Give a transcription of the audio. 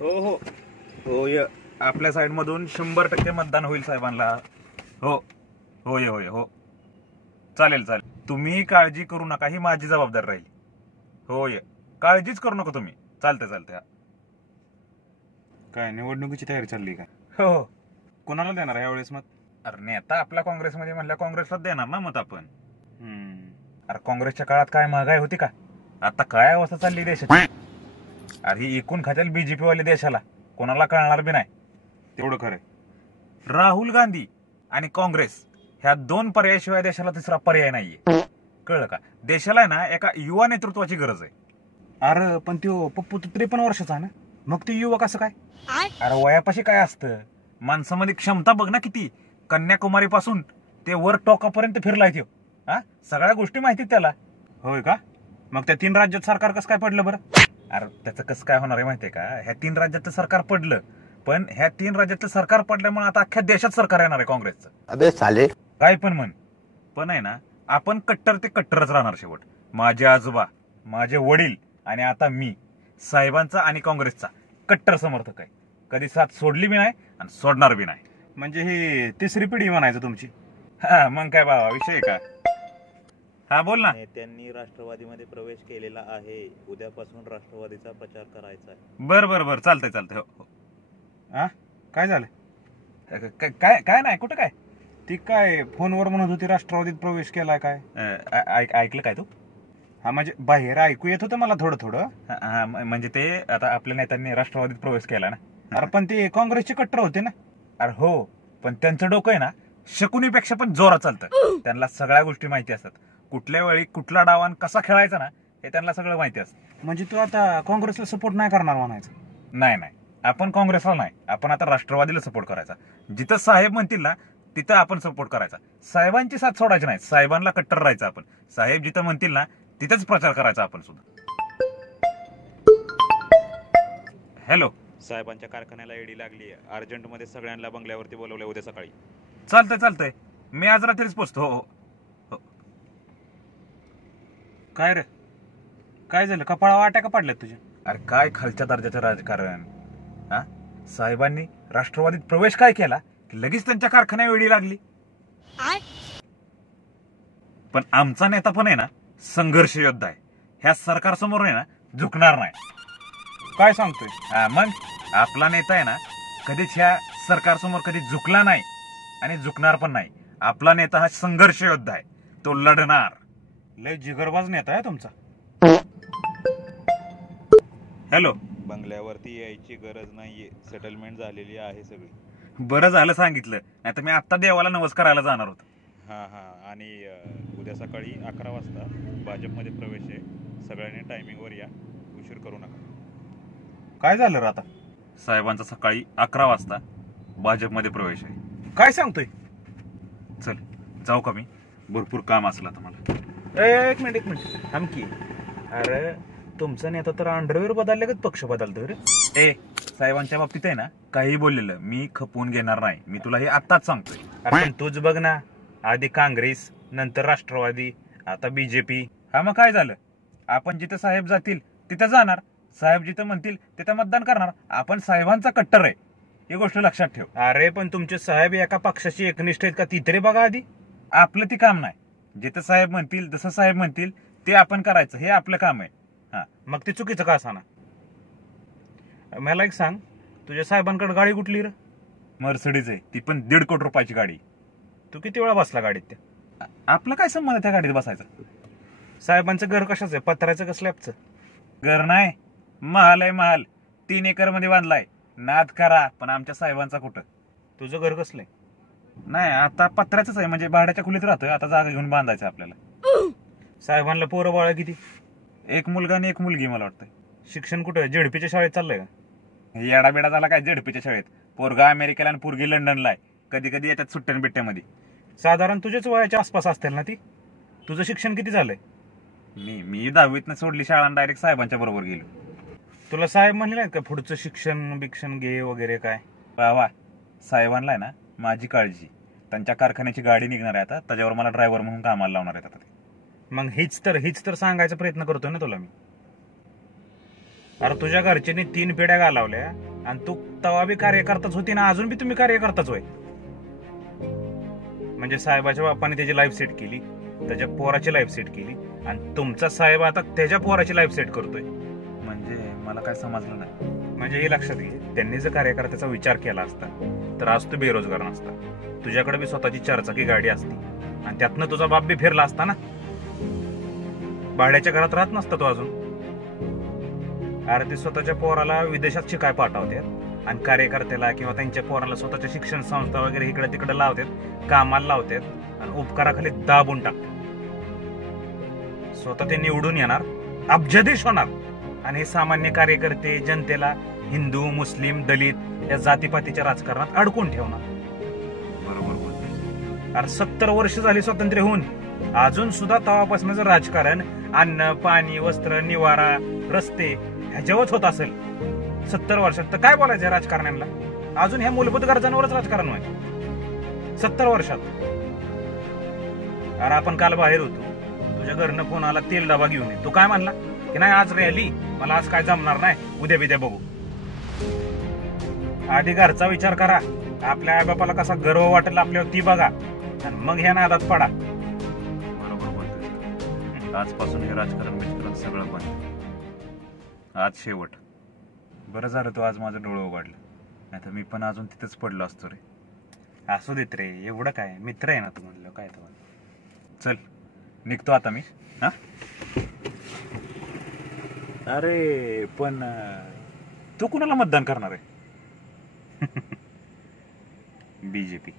हो हो होय. आपल्या साईड मधून 100% मतदान होईल साहेबांना. हो होय होय हो. चालेल चालेल. तुम्ही काळजी करू नका, ही माझी जबाबदारी राहील. होय. काळजीच करू नका तुम्ही. चालतंय चालतंय. काय निवडणुकीची तयारी चालली काय? हो हो. कोणाला देणार यावेळेस मत? अरे नेता आपला काँग्रेसमध्ये म्हणल्या काँग्रेसलाच देणार ना मत आपण. अरे काँग्रेसच्या काळात काय महागाई होती का? आता काय अवस्था चालली देशाची. अरे ही एकूण खात्याला बीजेपी वाले देशाला कोणाला कळणार बी नाही. तेवढं खरं. राहुल गांधी आणि काँग्रेस ह्या दोन पर्यायाशिवाय देशाला तिसरा पर्याय नाहीये. कळलं का? देशाला आहे ना एका युवा नेतृत्वाची गरज आहे. अरे पण तो पप्पू तर 53 वर्षाचा ना, मग ते युवा कसं काय? अरे वयापाशी काय असतं, माणसामध्ये क्षमता बघ ना किती. कन्याकुमारी पासून ते वर टोकापर्यंत फिरलाय त्यो. हा, सगळ्या गोष्टी माहितीत त्याला. होय का? मग त्या 3 राज्यात सरकार कसं काय पडलं बरं? अरे त्याचं कसं काय होणार आहे माहितीये का? ह्या 3 राज्यातलं सरकार पडलं, पण ह्या 3 राज्यातलं सरकार पडल्यामुळे आता अख्ख्या देशात सरकार येणार आहे काँग्रेसचं. अबे साले. काय पण म्हण, पण आहे ना आपण कट्टर ते कट्टरच राहणार शेवट. माझे आजोबा, माझे वडील आणि आता मी साहेबांचा आणि काँग्रेसचा कट्टर समर्थक आहे. कधी साथ सोडली बी नाही आणि सोडणार बी नाही. म्हणजे ही तिसरी पिढी म्हणायचं तुमची. हा मग काय बाबा, विषय का? हा बोल ना. नेत्यांनी राष्ट्रवादीमध्ये प्रवेश केलेला आहे. उद्यापासून राष्ट्रवादीचा प्रचार करायचा आहे. बर बर बर, चालतंय चालतंय. हो हो. हा काय झालं? काय काय नाही, कुठं काय? ती काय फोनवर म्हणत होती राष्ट्रवादीत प्रवेश केलाय काय? ऐकलं काय तू? हा म्हणजे बाहेर ऐकू येत होतं मला थोडं थोडं. हा म्हणजे ते आता आपल्या नेत्यांनी राष्ट्रवादीत प्रवेश केला ना. अरे पण ते काँग्रेसचे कट्टर होते ना. अरे हो, पण त्यांचं डोकं आहे ना शकुनीपेक्षा पण जोरात चालतं. त्यांना सगळ्या गोष्टी माहिती असतात. कुठल्या वेळी कुठला डावान कसा खेळायचा ना, हे त्यांना सगळं माहिती असतं. म्हणजे तू आता काँग्रेसला सपोर्ट नाही करणार म्हणायचं? नाही नाही, आपण काँग्रेसला नाही, आपण आता राष्ट्रवादीला सपोर्ट करायचा. जिथं साहेब म्हणतील ना तिथं आपण सपोर्ट करायचा. साहेबांची साथ सोडायची नाही, साहेबांना कट्टर राहायचं आपण. साहेब जिथं म्हणतील ना तिथंच प्रचार करायचा आपण सुद्धा. हॅलो. साहेबांच्या कारखान्याला एडी लागली. अर्जंटमध्ये सगळ्यांना बंगल्यावरती बोलवलंय उद्या सकाळी. चालतंय चालतंय, मी आज रात्रीच पोचतो. हो हो. काय रे, काय झालं? कपाळा वाट्या का पडल्यात तुझ्या? अरे काय खालच्या दर्जाचं राजकारण. हा, साहेबांनी राष्ट्रवादीत प्रवेश काय केला की लगेच त्यांच्या कारखान्या वेळी लागली. पण आमचा नेता पण आहे ना संघर्ष योद्धा आहे. ह्या सरकारसमोर आहे ना झुकणार नाही. काय सांगतोय? हा मग आपला नेता आहे ना कधीच ह्या सरकारसमोर कधी झुकला नाही आणि झुकणार पण नाही. आपला नेता हा संघर्ष योद्धा आहे, तो लढणार. लय जिगरबाज नेता आहे तुमचा. हॅलो. बंगल्यावरती यायची गरज नाहीये, सेटलमेंट झालेली आहे सगळी. बरं झालं सांगितलं, नाही तर मी आता देवाला नवस करायला जाणार होतो. हा हा, आणि उद्या सकाळी 11 वाजता भाजपमध्ये प्रवेश आहे. सगळ्यांनी टायमिंगवर या, उशीर करू नका. काय झालं रे आता? साहेबांचा सकाळी 11 वाजता भाजपमध्ये प्रवेश आहे. काय सांगतोय? चल जाऊ का मी? भरपूर काम असलं आता मला. एक मिनिट थांब की. अरे तुमचा नेता तर अंडरवेअर बदलले का पक्ष बदलतोय रे? ए, साहेबांच्या बाबतीत आहे ना काही बोललेलं मी खपवून घेणार नाही. मी तुला हे आत्ताच सांगतोय. अरे तूच बघ ना, आधी काँग्रेस, नंतर राष्ट्रवादी, आता बीजेपी. हा मग काय झालं? आपण जिथे साहेब जातील तिथे जाणार. साहेब जिथं म्हणतील तिथं मतदान करणार. आपण साहेबांचा कट्टर आहे, ही गोष्ट लक्षात ठेव. अरे पण तुमचे साहेब एका पक्षाची एकनिष्ठ आहेत का ती तरी बघा आधी. आपलं ती काम नाही. जिथं साहेब म्हणतील, जसं साहेब म्हणतील ते आपण करायचं, हे आपलं काम आहे. हा मग ते चुकीचं का असणार? मला एक सांग, तुझ्या साहेबांकडे गाडी कुठली रे? मर्सिडीज आहे, ती पण 1.5 कोटी रुपयाची गाडी. तू किती वेळा बसला गाडीत त्या? आपलं काय संबंध त्या गाडीत बसायचं? साहेबांचं घर कशाचं आहे, पत्र्याचं का स्लॅबचं? घर नाही, महाल आहे महाल. 3 एकर मध्ये बांधलाय. नाद करा, पण आमच्या साहेबांचा कुठं? तुझं घर कसलंय? नाही आता पत्र्याच आहे, म्हणजे भाड्याच्या खोलीत राहतोय. आता जागा घेऊन बांधायचं आपल्याला. साहेबांना पोरं बाळा किती? एक मुलगा आणि एक मुलगी मला वाटतं. शिक्षण कुठं, झेडपीच्या शाळेत चाललंय का? येडा बेडा झाला काय झेडपीच्या शाळेत? पोरगा अमेरिकेला आणि पोरगी लंडनला आहे. कधी कधी येतात सुट्ट्यान बिट्ट्यामध्ये. साधारण तुझ्याच वयाच्या आसपास असतील ना ती. तुझं शिक्षण किती झालंय? मी 10वीतनं सोडली शाळा आणि डायरेक्ट साहेबांच्या बरोबर गेलो. तुला साहेब म्हणले नाहीत का पुढचं शिक्षण बिक्षण घे वगैरे काय? वा वा, साहेबांना आहे ना माझी काळजी. त्यांच्या कारखान्याची गाडी निघणार आहे आता, त्याच्यावर मला ड्रायव्हर म्हणून कामाला लावणार आहेत आता. मग हीच तर सांगायचा प्रयत्न करतोय ना तुला मी. अरे तुझ्या घरच्यांनी 3 पिढ्या घालवल्या आणि तू तवा बी कार्यकर्ताच होती ना, अजून बी तुम्ही कार्यकर्ताच होय. म्हणजे साहेबाच्या बापाने त्याची लाईफ सेट केली, त्याच्या पोराची लाईफ सेट केली, आणि तुमचा साहेब आता त्याच्या पोराची लाईफ सेट करतोय. म्हणजे मला काय समजलं नाही. म्हणजे हे लक्षात घे, त्यांनी जर कार्यकर्त्याचा विचार केला असता तर आज तू बेरोजगार नसता. तुझ्याकडे बी स्वतःची 4 चाकी गाडी असती आणि त्यातनं तुझा बाप बी फिरला असता ना. भाड्याच्या घरात राहत नसता तो अजून. अरे ते स्वतःच्या पोराला विदेशात शिकाय पाठवतात आणि कार्यकर्त्याला किंवा त्यांच्या पोराला स्वतःच्या शिक्षण संस्था वगैरे इकडे तिकडे लावतात, कामाला लावतात आणि उपकाराखाली दाबून टाकतात. स्वतः ते निवडून येणार, अब्जाधीश होणार, आणि हे सामान्य कार्यकर्ते जनतेला हिंदू, मुस्लिम, दलित या जातीपातीच्या राजकारणात अडकून ठेवणार. बरोबर बोलतोय. अरे 70 वर्ष झाली स्वातंत्र्य होऊन, अजून सुद्धा तवापासूनच राजकारण अन्न, पाणी, वस्त्र, निवारा, रस्ते ह्याच्यावरच होत असेल 70 वर्षात, तर काय बोलायचं राजकारण्यांना? अजून ह्या मूलभूत गरजांवरच राजकारण व्हायचं 70 वर्षात. अरे आपण काल बाहेर होतो, तुझ्या घरनं फोन आला तेल डबा घेऊन ये. तू काय म्हणला की नाही आज रॅली, मला आज काय जमणार नाही, उद्या बिद्या बघू. आधी घरचा विचार करा, आपल्या आईबापाला कसा गर्व वाटेल आपल्यावर ती बघा, आणि मग ह्या नादात पडा. बरोबर बोलतोय. आजपासून हे राजकारण सगळं बंद. आज शेवट. बरं झालं तू आज माझं डोळं उघडलं, नाही तर मी पण अजून तिथेच पडलो असतो रे. असू देत रे, एवढं काय, मित्र आहे ना तू म्हणलं, काय तू. चल निघतो आता मी. हा अरे पण तू कुणाला मतदान करणार आहे? BJP.